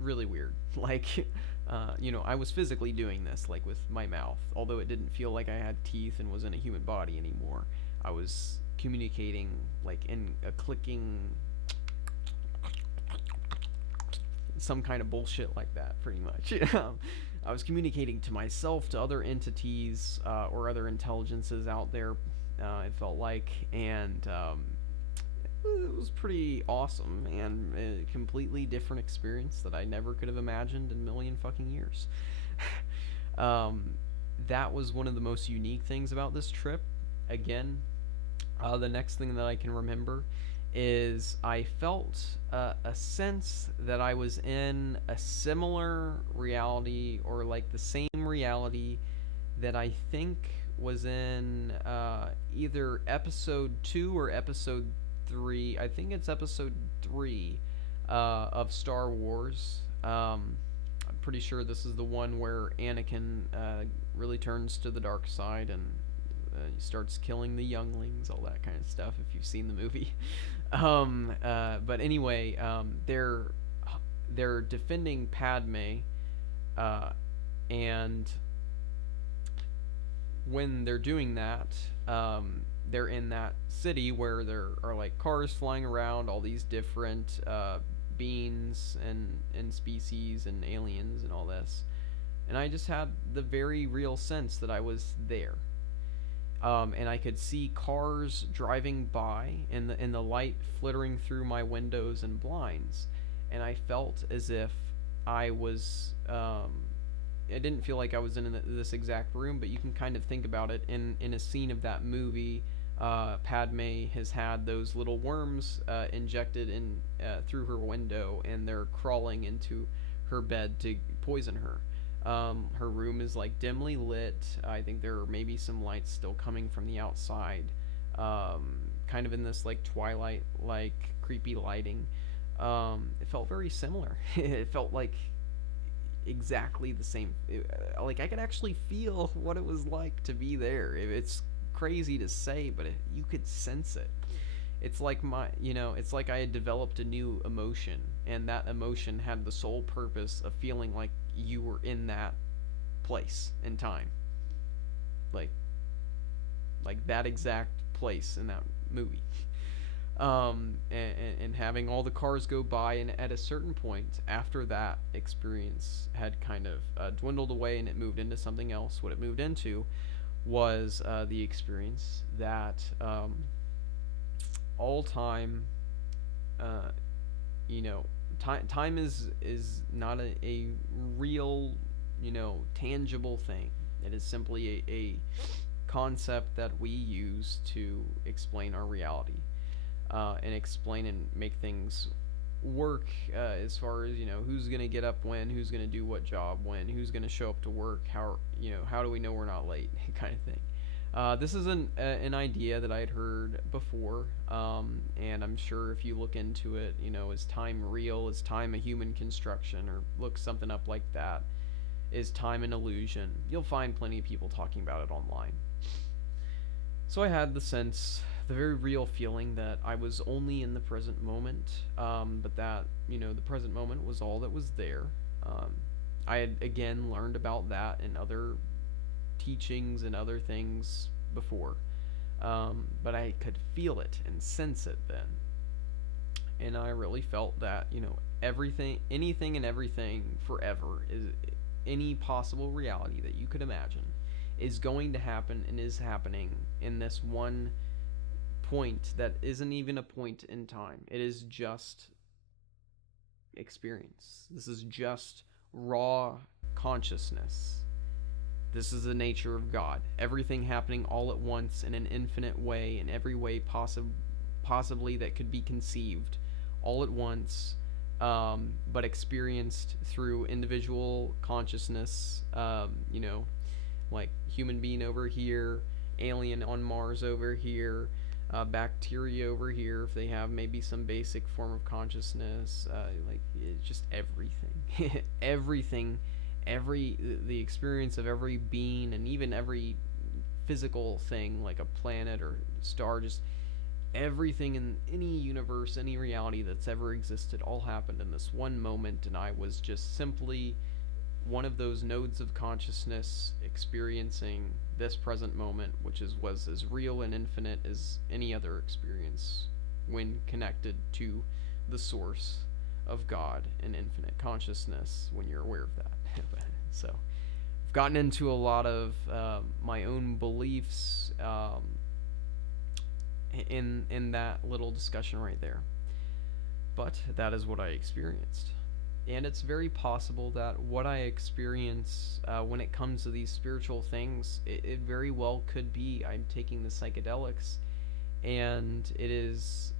really weird. Like, I was physically doing this, like with my mouth, although it didn't feel like I had teeth and was in a human body anymore. I was communicating like in a clicking, some kind of bullshit like that, pretty much. I was communicating to myself, to other entities, or other intelligences out there, it felt like, and it was pretty awesome and a completely different experience that I never could have imagined in a million fucking years. That was one of the most unique things about this trip. Again, the next thing that I can remember is I felt a sense that I was in a similar reality, or like the same reality that I think was in either episode 2 or episode 3. I think it's episode 3 of Star Wars. I'm pretty sure this is the one where Anakin really turns to the dark side and he starts killing the younglings, all that kind of stuff, if you've seen the movie. But anyway, they're defending Padme, and when they're doing that, they're in that city where there are like cars flying around, all these different beings and species and aliens and all this, and I just had the very real sense that I was there. And I could see cars driving by, and the light flittering through my windows and blinds, and I felt as if I was. I didn't feel like I was in this exact room, but you can kind of think about it in a scene of that movie. Padme has had those little worms injected in through her window, and they're crawling into her bed to poison her. Her room is like dimly lit. I think there are maybe some lights still coming from the outside, kind of in this like twilight, like creepy lighting. It felt very similar. It felt like exactly the same. Like I could actually feel what it was like to be there. It's crazy to say, but you could sense it. It's like it's like I had developed a new emotion, and that emotion had the sole purpose of feeling like you were in that place in time, like that exact place in that movie. And having all the cars go by, and at a certain point after that experience had kind of dwindled away and it moved into something else, what it moved into was the experience that all time, uh, you know, time is not a real, tangible thing. It is simply a concept that we use to explain our reality, and explain and make things work, as far as who's gonna get up when, who's gonna do what job when, who's gonna show up to work, how do we know we're not late, kind of thing. This is an idea that I had heard before, and I'm sure if you look into it, is time real? Is time a human construction? Or look something up like that. Is time an illusion? You'll find plenty of people talking about it online. So I had the sense, the very real feeling that I was only in the present moment, but that, the present moment was all that was there. I had again learned about that in other teachings and other things before, but I could feel it and sense it then. And I really felt that, everything, anything and everything forever is any possible reality that you could imagine is going to happen and is happening in this one point that isn't even a point in time. It is just experience. This is just raw consciousness. This is the nature of God. Everything happening all at once in an infinite way, in every way possibly that could be conceived, all at once, but experienced through individual consciousness. Like human being over here, alien on Mars over here, bacteria over here, if they have maybe some basic form of consciousness, like it's just everything, everything, the experience of every being, and even every physical thing like a planet or star, just everything in any universe, any reality that's ever existed, all happened in this one moment, and I was just simply one of those nodes of consciousness experiencing this present moment, which was as real and infinite as any other experience when connected to the source of God and infinite consciousness, when you're aware of that. So I've gotten into a lot of my own beliefs, in that little discussion right there, but that is what I experienced. And it's very possible that what I experience, when it comes to these spiritual things, it very well could be I'm taking the psychedelics, and it is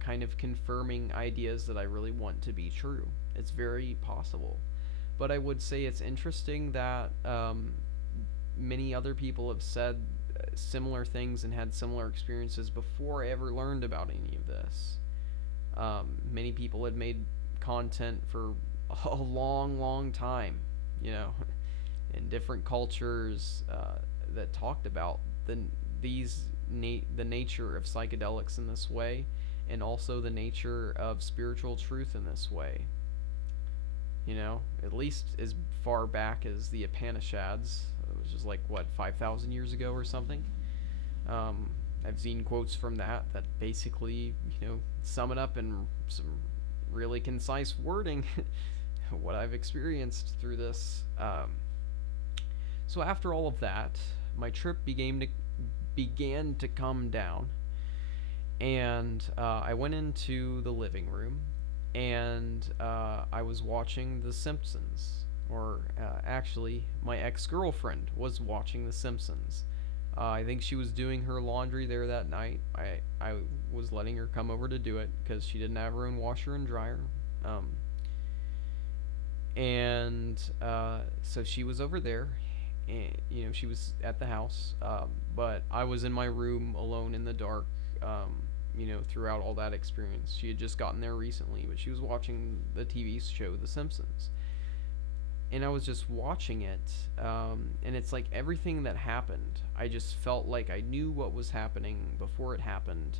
kind of confirming ideas that I really want to be true. It's very possible. But I would say it's interesting that many other people have said similar things and had similar experiences before I ever learned about any of this. Many people had made content for a long, long time, in different cultures, that talked about the nature of psychedelics in this way, and also the nature of spiritual truth in this way. At least as far back as the Upanishads, which is like 5,000 years ago or something. I've seen quotes from that basically, sum it up in some really concise wording, what I've experienced through this. So after all of that, my trip began to come down, and I went into the living room, and I was watching The Simpsons, or actually, my ex-girlfriend was watching The Simpsons. I think she was doing her laundry there that night. I was letting her come over to do it because she didn't have her own washer and dryer. So she was over there, and she was at the house, but I was in my room alone in the dark, throughout all that experience. She had just gotten there recently, but she was watching the TV show The Simpsons. And I was just watching it, and it's like everything that happened, I just felt like I knew what was happening before it happened.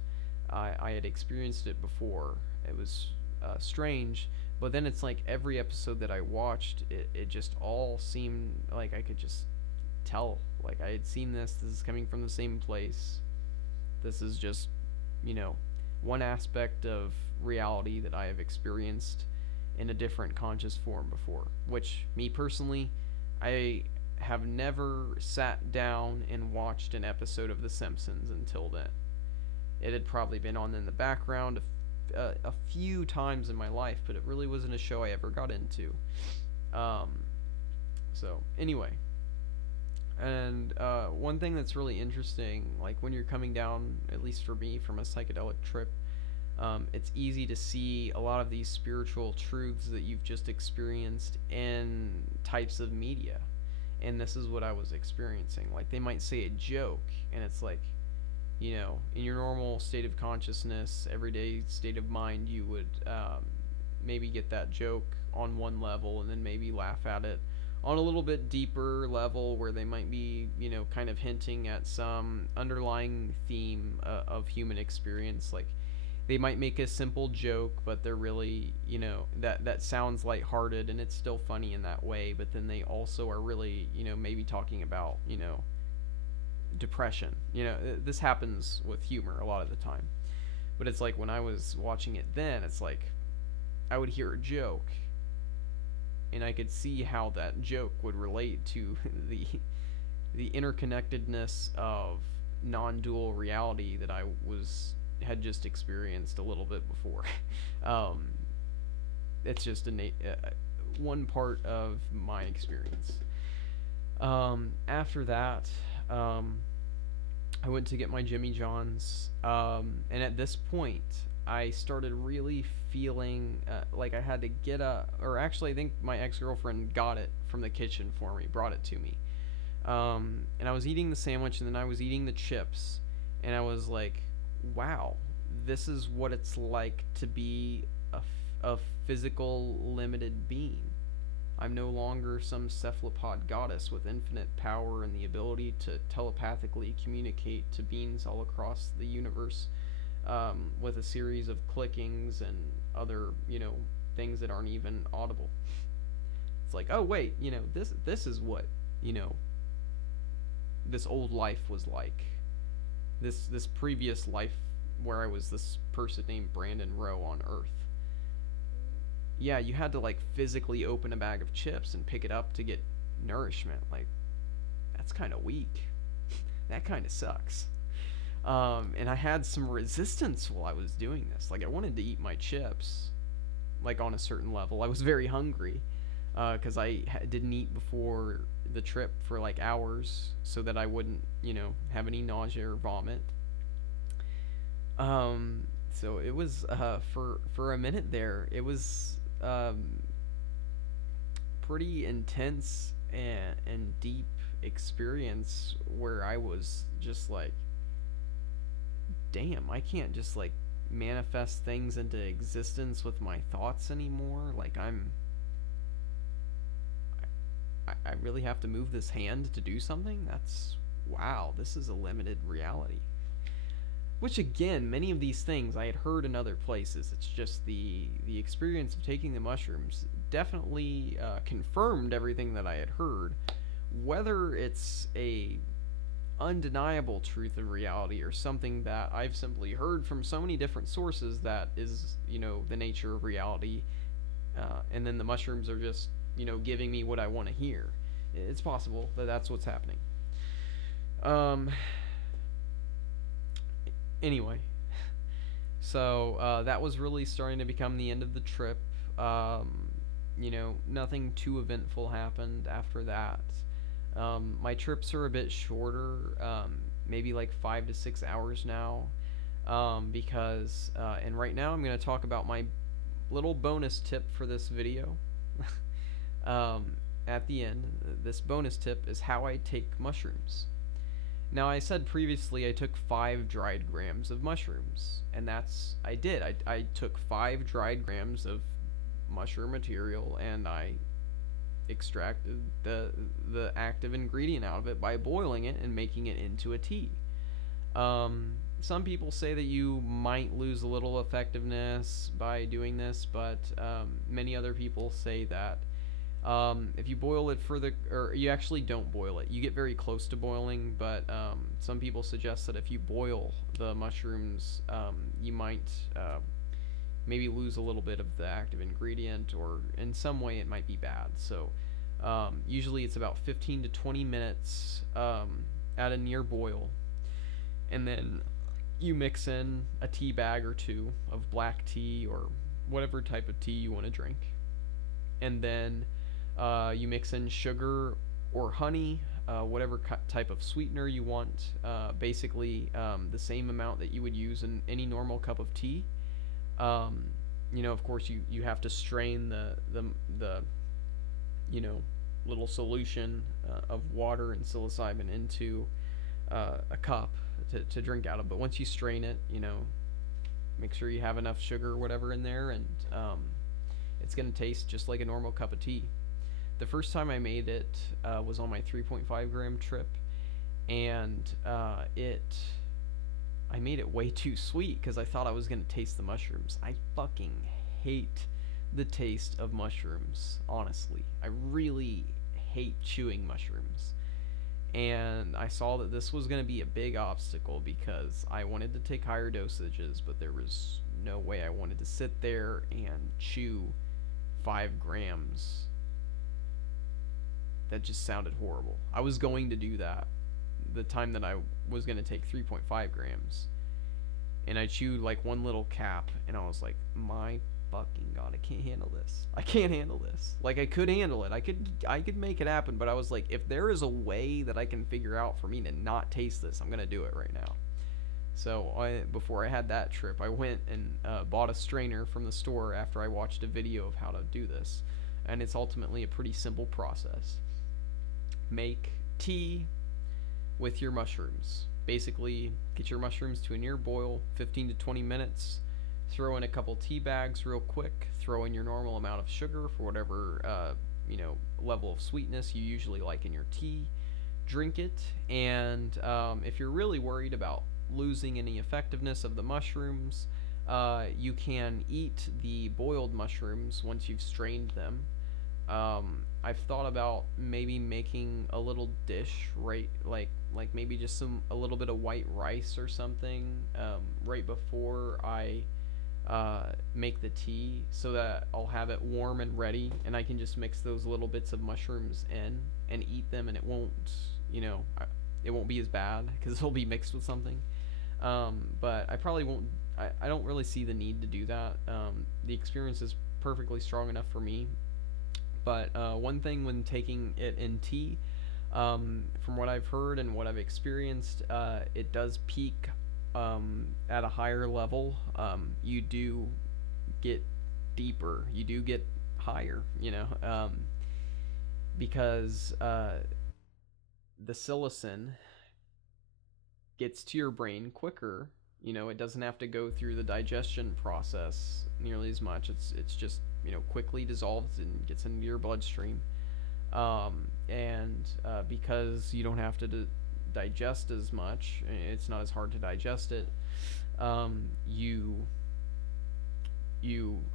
I had experienced it before. It was strange, but then it's like every episode that I watched, it just all seemed like I could just tell. Like I had seen this is coming from the same place. This is just, one aspect of reality that I have experienced in a different conscious form before, which, me personally, I have never sat down and watched an episode of The Simpsons until then. It had probably been on in the background a few times in my life, but it really wasn't a show I ever got into. So, anyway. And one thing that's really interesting, like when you're coming down, at least for me, from a psychedelic trip, it's easy to see a lot of these spiritual truths that you've just experienced in types of media. And this is what I was experiencing. Like, they might say a joke, and it's like, you know, in your normal state of consciousness, everyday state of mind, you would maybe get that joke on one level and then maybe laugh at it on a little bit deeper level, where they might be, you know, kind of hinting at some underlying theme of human experience. Like, they might make a simple joke, but they're really, you know, that sounds lighthearted and it's still funny in that way, but then they also are really, you know, maybe talking about, you know, depression. You know, this happens with humor a lot of the time. But it's like, when I was watching it then, it's like I would hear a joke and I could see how that joke would relate to the interconnectedness of non-dual reality that I had just experienced a little bit before. It's just one part of my experience. After that, I went to get my Jimmy John's, and at this point, I started really feeling like I had to get or actually I think my ex-girlfriend got it from the kitchen for me, brought it to me. And I was eating the sandwich, and then I was eating the chips, and I was like, wow, this is what it's like to be a physical, limited being. I'm no longer some cephalopod goddess with infinite power and the ability to telepathically communicate to beings all across the universe, with a series of clickings and other, you know, things that aren't even audible. It's like, oh wait, you know, this is what, you know, this old life was like. This previous life where I was this person named Brandon Rowe on Earth. Yeah, you had to like physically open a bag of chips and pick it up to get nourishment. Like, that's kind of weak. That kind of sucks. And I had some resistance while I was doing this. Like, I wanted to eat my chips, like, on a certain level. I was very hungry, because I didn't eat before the trip for like hours, so that I wouldn't, you know, have any nausea or vomit. So it was, for a minute there, it was pretty intense and deep experience, where I was just like, damn, I can't just like manifest things into existence with my thoughts anymore. Like, I really have to move this hand to do something? That's, wow, this is a limited reality. Which, again, many of these things I had heard in other places. It's just the experience of taking the mushrooms definitely confirmed everything that I had heard. Whether it's a undeniable truth of reality or something that I've simply heard from so many different sources that is, you know, the nature of reality, and then the mushrooms are just, you know, giving me what I want to hear. It's possible that that's what's happening. Anyway, so that was really starting to become the end of the trip. You know, nothing too eventful happened after that. My trips are a bit shorter, maybe like 5 to 6 hours now, because, and right now I'm going to talk about my little bonus tip for this video. At the end, this bonus tip is how I take mushrooms. Now, I said previously I took 5 dried grams of mushrooms, and I did. I took 5 dried grams of mushroom material, and I extracted the active ingredient out of it by boiling it and making it into a tea. Some people say that you might lose a little effectiveness by doing this, but many other people say that If you boil it for or you actually don't boil it, you get very close to boiling, but some people suggest that if you boil the mushrooms, you might maybe lose a little bit of the active ingredient, or in some way it might be bad. So usually it's about 15 to 20 minutes at a near boil, and then you mix in a tea bag or two of black tea or whatever type of tea you want to drink, and then you mix in sugar or honey, whatever type of sweetener you want, basically the same amount that you would use in any normal cup of tea. Of course, you have to strain the little solution of water and psilocybin into a cup to drink out of. But once you strain it, make sure you have enough sugar or whatever in there, and it's going to taste just like a normal cup of tea. The first time I made it was on my 3.5 gram trip, and I made it way too sweet because I thought I was going to taste the mushrooms. I fucking hate the taste of mushrooms, honestly. I really hate chewing mushrooms. And I saw that this was going to be a big obstacle because I wanted to take higher dosages, but there was no way I wanted to sit there and chew 5 grams. That just sounded horrible. I was going to do that the time that I was going to take 3.5 grams. And I chewed like one little cap, and I was like, my fucking god, I can't handle this. I can't handle this. Like, I could handle it. I could make it happen, but I was like, if there is a way that I can figure out for me to not taste this, I'm going to do it right now. So before I had that trip, I went and bought a strainer from the store after I watched a video of how to do this. And it's ultimately a pretty simple process. Make tea with your mushrooms. Basically, get your mushrooms to a near boil, 15 to 20 minutes. Throw in a couple tea bags real quick. Throw in your normal amount of sugar for whatever level of sweetness you usually like in your tea. Drink it, and if you're really worried about losing any effectiveness of the mushrooms, you can eat the boiled mushrooms once you've strained them. I've thought about maybe making a little dish, right, like maybe just a little bit of white rice or something right before I make the tea, so that I'll have it warm and ready, and I can just mix those little bits of mushrooms in and eat them, and it won't be as bad because it'll be mixed with something. But I probably won't. I don't really see the need to do that. The experience is perfectly strong enough for me. But one thing when taking it in tea, from what I've heard and what I've experienced, it does peak at a higher level. You do get deeper. You do get higher, because the psilocin gets to your brain quicker. It doesn't have to go through the digestion process nearly as much. It's just quickly dissolves and gets into your bloodstream, and because you don't have to digest as much, it's not as hard to digest it. You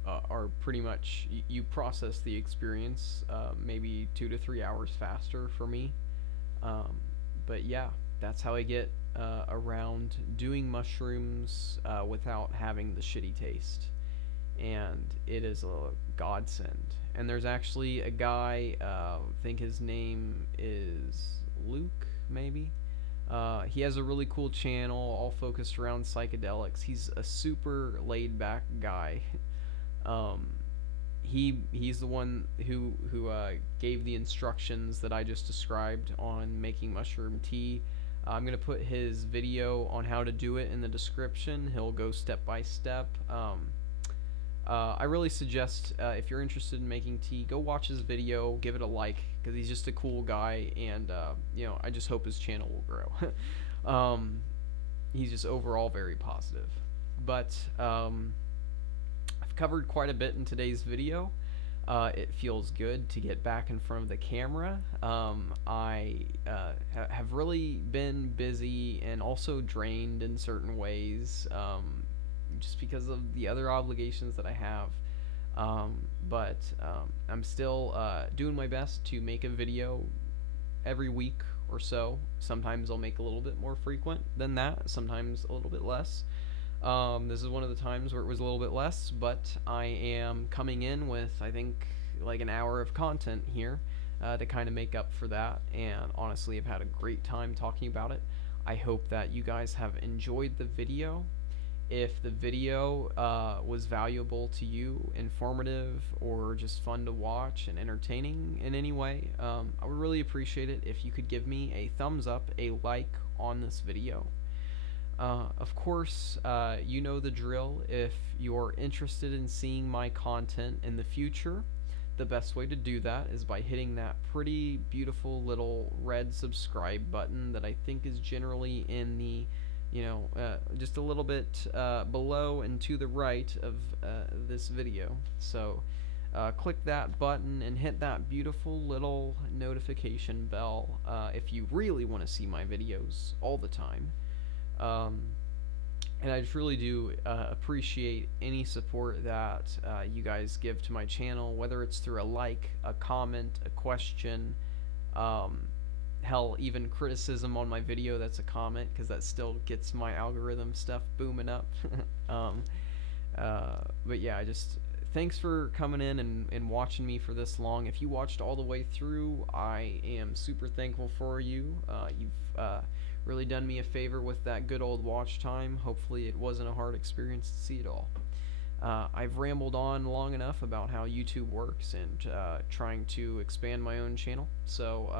are pretty much, you process the experience maybe 2 to 3 hours faster for me. But yeah, that's how I get around doing mushrooms without having the shitty taste, and it is a godsend. And there's actually a guy, I think his name is Luke, maybe. He has a really cool channel all focused around psychedelics. He's a super laid back guy. He's the one who gave the instructions that I just described on making mushroom tea. I'm gonna put his video on how to do it in the description. He'll go step by step. I really suggest, if you're interested in making tea, go watch his video, give it a like, because he's just a cool guy, and I just hope his channel will grow. He's just overall very positive. But I've covered quite a bit in today's video. It feels good to get back in front of the camera. I have really been busy and also drained in certain ways, just because of the other obligations that I have. I'm still doing my best to make a video every week or so. Sometimes I'll make a little bit more frequent than that, sometimes a little bit less. This is one of the times where it was a little bit less, but I am coming in with, I think, like an hour of content here to kind of make up for that. And honestly, I've had a great time talking about it. I hope that you guys have enjoyed the video. If the video was valuable to you, informative, or just fun to watch and entertaining in any way, I would really appreciate it if you could give me a thumbs up, a like on this video. Of course, you know the drill. If you're interested in seeing my content in the future, the best way to do that is by hitting that pretty beautiful little red subscribe button that I think is generally in the, just a little bit below and to the right of this video. So click that button and hit that beautiful little notification bell if you really want to see my videos all the time. And I just really do appreciate any support that you guys give to my channel, whether it's through a like, a comment, a question, hell, even criticism on my video that's a comment, because that still gets my algorithm stuff booming up. But yeah, thanks for coming in and watching me for this long. If you watched all the way through, I am super thankful for you. You've really done me a favor with that good old watch time. Hopefully it wasn't a hard experience to see it all. I've rambled on long enough about how YouTube works and trying to expand my own channel, so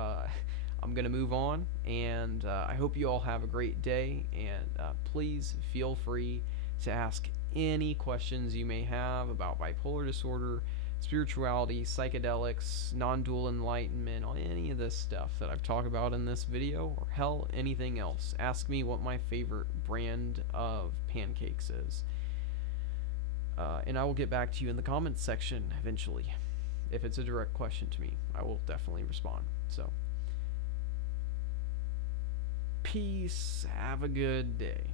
I'm gonna move on, and I hope you all have a great day, and please feel free to ask any questions you may have about bipolar disorder, spirituality, psychedelics, non-dual enlightenment, on any of this stuff that I've talked about in this video, or hell, anything else. Ask me what my favorite brand of pancakes is. And I will get back to you in the comments section eventually. If it's a direct question to me, I will definitely respond. So, peace. Have a good day.